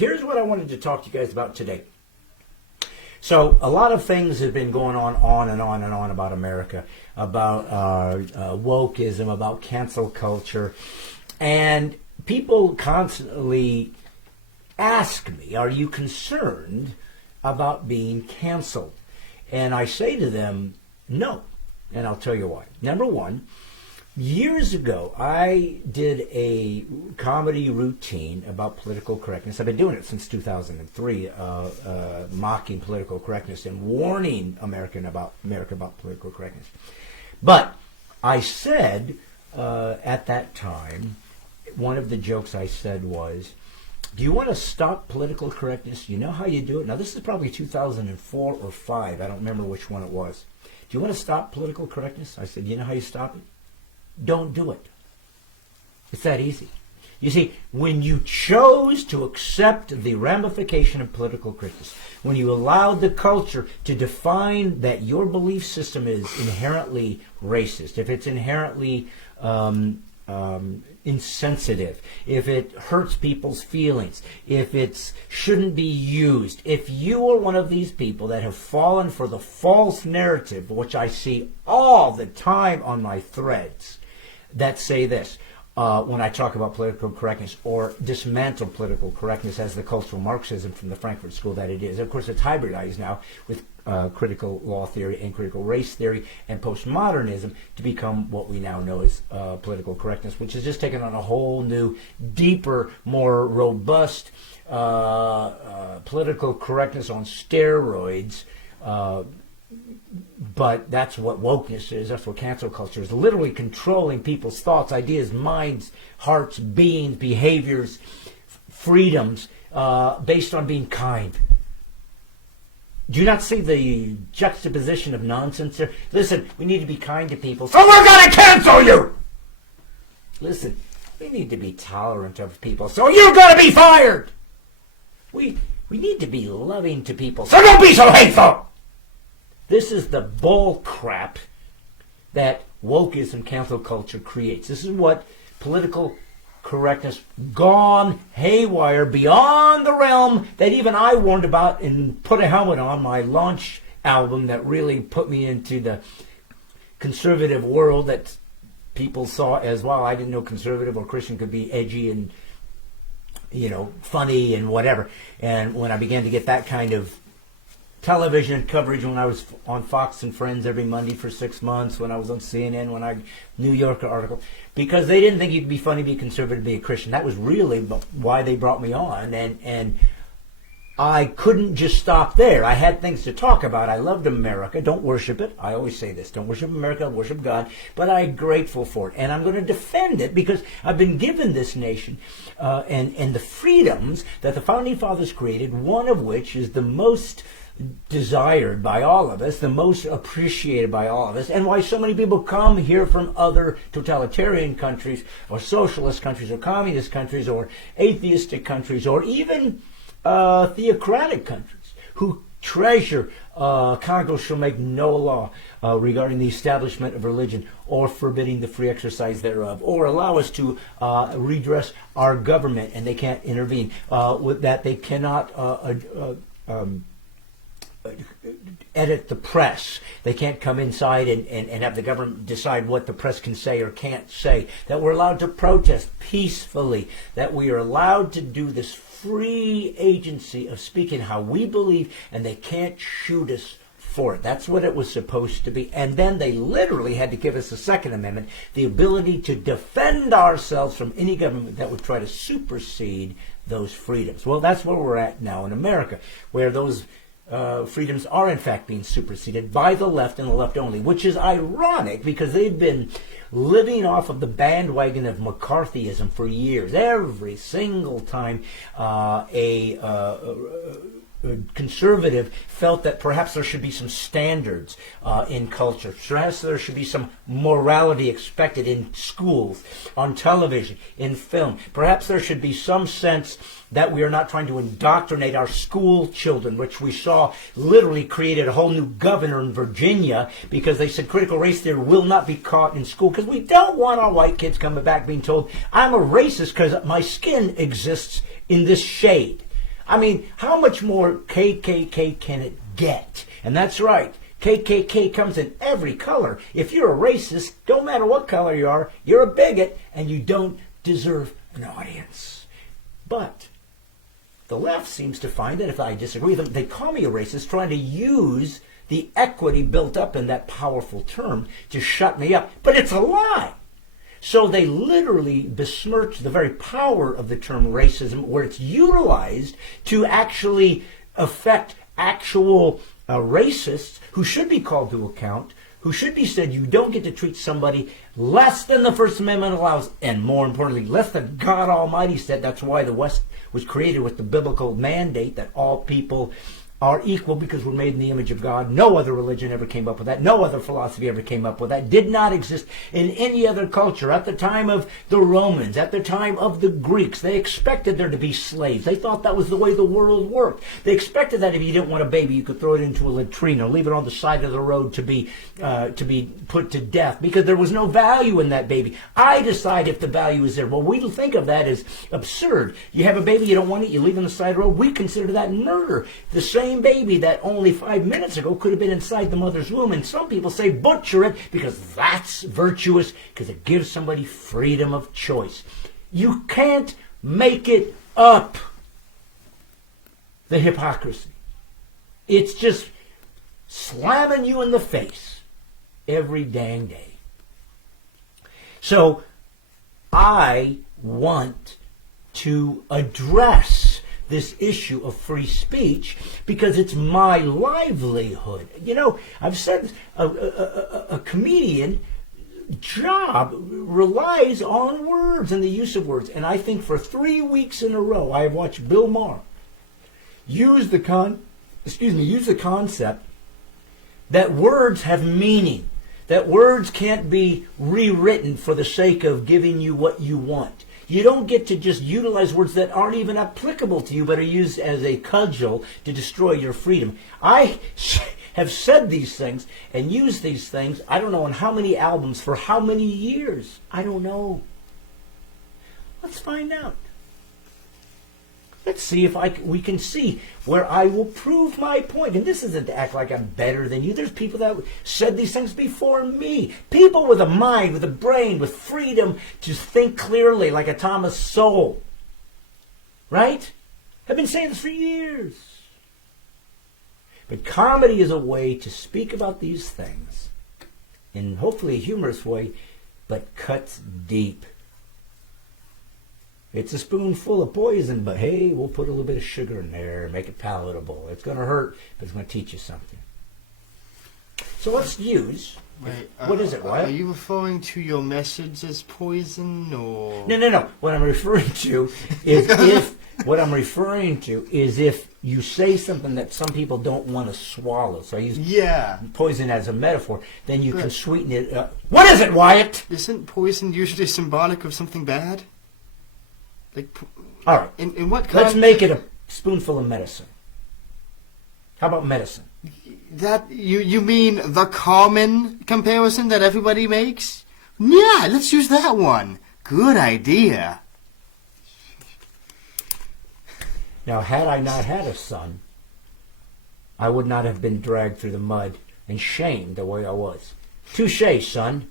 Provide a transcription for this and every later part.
here's what I wanted to talk to you guys about today. So a lot of things have been going on and on and on about America, about wokeism, about cancel culture, and people constantly ask me, are you concerned about being canceled? And I say to them, no, and I'll tell you why. Number one, years ago, I did a comedy routine about political correctness. I've been doing it since 2003, mocking political correctness and warning America about political correctness. But I said at that time, one of the jokes I said was, do you want to stop political correctness? You know how you do it? Now, this is probably 2004 or 5. I don't remember which one it was. Do you want to stop political correctness? I said, you know how you stop it? Don't do it. It's that easy. You see, when you chose to accept the ramification of political correctness, when you allowed the culture to define that your belief system is inherently racist, if it's inherently insensitive, if it hurts people's feelings, if it shouldn't be used, if you are one of these people that have fallen for the false narrative, which I see all the time on my threads, that say this, when I talk about political correctness or dismantle political correctness as the cultural Marxism from the Frankfurt School that it is. Of course, it's hybridized now with critical law theory and critical race theory and postmodernism to become what we now know as political correctness, which has just taken on a whole new, deeper, more robust political correctness on steroids. But that's what wokeness is. That's what cancel culture is. Literally controlling people's thoughts, ideas, minds, hearts, beings, behaviors, freedoms, based on being kind. Do you not see the juxtaposition of nonsense here? Listen, we need to be kind to people, so we're going to cancel you! Listen, we need to be tolerant of people, so you're going to be fired! We need to be loving to people, so don't be so hateful! This is the bull crap that wokeism cancel culture creates. This is what political correctness gone haywire beyond the realm that even I warned about and Put a Helmet On, my launch album that really put me into the conservative world that people saw as, well, I didn't know conservative or Christian could be edgy and, funny and whatever. And when I began to get that kind of television coverage, when I was on Fox and Friends every Monday for 6 months, when I was on CNN, when I New Yorker article, because they didn't think you could be funny, be conservative, be a Christian. That was really why they brought me on, and I couldn't just stop there. I had things to talk about. I loved America. Don't worship it. I always say this. Don't worship America. Worship God. But I'm grateful for it, and I'm going to defend it because I've been given this nation and the freedoms that the Founding Fathers created, one of which is the most desired by all of us, the most appreciated by all of us, and why so many people come here from other totalitarian countries or socialist countries or communist countries or atheistic countries or even theocratic countries who treasure Congress shall make no law regarding the establishment of religion or forbidding the free exercise thereof, or allow us to redress our government, and they can't intervene with that. They cannot edit the press. They can't come inside and have the government decide what the press can say or can't say. That we're allowed to protest peacefully. That we are allowed to do this free agency of speaking how we believe, and they can't shoot us for it. That's what it was supposed to be. And then they literally had to give us a Second Amendment, the ability to defend ourselves from any government that would try to supersede those freedoms. Well, that's where we're at now in America, where those freedoms are in fact being superseded by the left and the left only, which is ironic because they've been living off of the bandwagon of McCarthyism for years. Every single time a conservative felt that perhaps there should be some standards in culture. Perhaps there should be some morality expected in schools, on television, in film. Perhaps there should be some sense that we are not trying to indoctrinate our school children, which we saw literally created a whole new governor in Virginia because they said critical race theory will not be taught in school because we don't want our white kids coming back being told, I'm a racist because my skin exists in this shade. I mean, how much more KKK can it get? And that's right. KKK comes in every color. If you're a racist, don't matter what color you are, you're a bigot and you don't deserve an audience. But the left seems to find that if I disagree with them, they call me a racist, trying to use the equity built up in that powerful term to shut me up. But it's a lie. So they literally besmirch the very power of the term racism, where it's utilized to actually affect actual racists who should be called to account, who should be said you don't get to treat somebody less than the First Amendment allows, and more importantly, less than God Almighty said. That's why the West was created with the biblical mandate that all people are equal because we're made in the image of God. No other religion ever came up with that. No other philosophy ever came up with that. Did not exist in any other culture. At the time of the Romans, at the time of the Greeks, they expected there to be slaves. They thought that was the way the world worked. They expected that if you didn't want a baby, you could throw it into a latrine or leave it on the side of the road to be put to death because there was no value in that baby. I decide if the value is there. Well, we think of that as absurd. You have a baby, you don't want it, you leave it on the side of the road. We consider that murder. The same baby that only 5 minutes ago could have been inside the mother's womb. And some people say butcher it because that's virtuous, because it gives somebody freedom of choice. You can't make it up. The hypocrisy. It's just slamming you in the face every dang day. So I want to address this issue of free speech because it's my livelihood. You know, I've said a comedian job relies on words and the use of words. And I think for 3 weeks in a row, I have watched Bill Maher use the concept that words have meaning, that words can't be rewritten for the sake of giving you what you want. You don't get to just utilize words that aren't even applicable to you, but are used as a cudgel to destroy your freedom. I have said these things and used these things, I don't know on how many albums, for how many years. I don't know. Let's find out. Let's see if we can see where I will prove my point. And this isn't to act like I'm better than you. There's people that said these things before me. People with a mind, with a brain, with freedom to think clearly like a Thomas Sowell. Right? I've been saying this for years. But comedy is a way to speak about these things in hopefully a humorous way, but cuts deep. It's a spoonful of poison, but hey, we'll put a little bit of sugar in there and make it palatable. It's going to hurt, but it's going to teach you something. So let's use... Wait, what is it, Wyatt? Are you referring to your message as poison, or... No. What I'm referring to is if you say something that some people don't want to swallow. So I use poison as a metaphor. Then you can sweeten it up. What is it, Wyatt? Isn't poison usually symbolic of something bad? All right. In what Let's make it a spoonful of medicine. How about medicine? That you mean the common comparison that everybody makes? Yeah, let's use that one. Good idea. Now, had I not had a son, I would not have been dragged through the mud and shamed the way I was. Touché, son.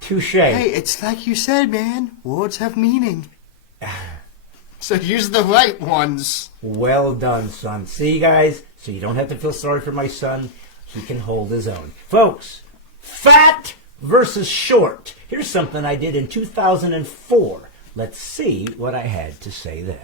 Touché. Hey, it's like you said, man. Words have meaning. So use the right ones. Well done, son. See, guys? So you don't have to feel sorry for my son. He can hold his own. Folks, fat versus short. Here's something I did in 2004. Let's see what I had to say then.